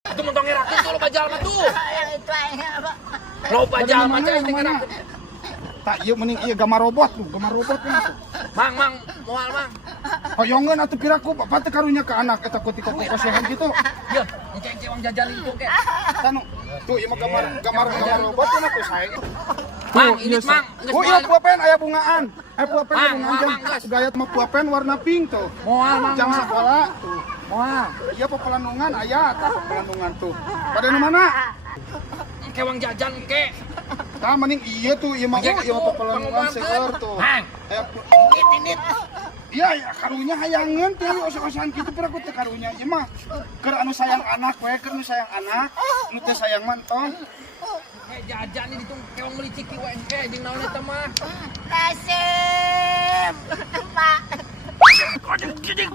Itu mentong ngerakin tuh lo bajal mah tuh. Yang itu aja, Pak. Lo bajal mah Yang teh mana? ngerakin. Tak ieu mending ieu gambar robot tuh, gambar robot kan tuh. Mang, moal mang. Hoyongeun atuh piraku bapak teh karunya ke anak eta ku tika kokosehan kitu. Ya, ngeceng uang jajan itu ke. Tanu. Tuh ieu mah gambar robot kan atuh saya. Mang, ini mang. Oh iya pulpen aya bungaan. Pulpen Mang, bungaan. mang, guys. Gaya mah pulpen warna pink tuh. Moal mang. Jam sekolah tuh. Moal. Iya pepelandungan aya tah pepelandungan tuh. Pada nu mana? Ke uang jajan ke. Tah mending ieu tuh ieu mah ieu mah pepelandungan seger tuh. Mang. Aya Ini. iya ya karunya hayangan teh os-osan kitu pira ku teh karunya ieu mah keur anu sayang anak we keur nu sayang anak nu teu sayang mantong. Kayak jajan ini ditung keong beli ciki we engke jeung naon eta mah. Rasim, Pak. Kodeng.